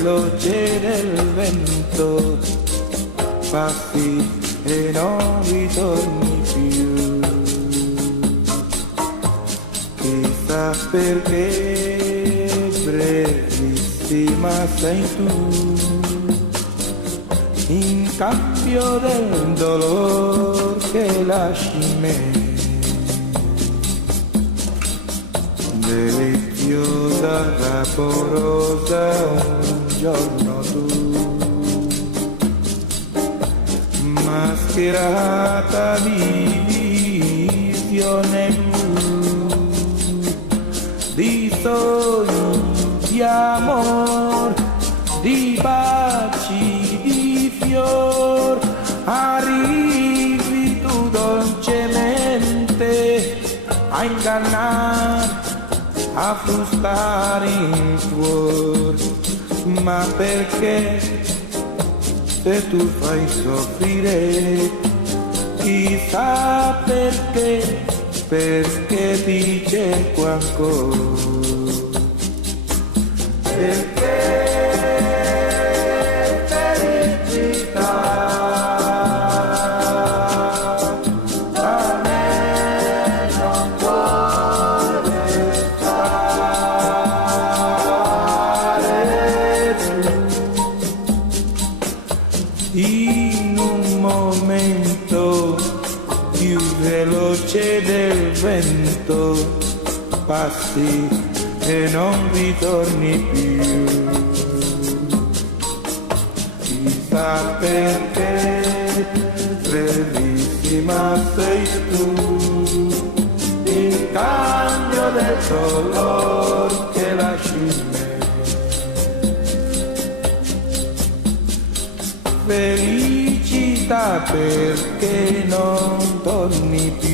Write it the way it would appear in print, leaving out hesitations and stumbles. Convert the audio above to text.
veloce del vento, passi e non ritorni più. Chissà perché brevissima sei tu, in cambio del dolore che lasci in me. Deliziosa, vaporosa, un giorno tu, mascherata di visione blu, di sogni, di amor, di baci, di fior, arrivi tu dolcemente a ingannare, a frustare il cuore, ma perché se tu fai soffrire, chissà perché ti cerco ancora, perché felicità a me non vuole stare in un momento più veloce del vento, passi e non ritorni più. Chissà perché brevissima sei tu, in cambio del dolore che lasci in me. Felicità perché non torni più.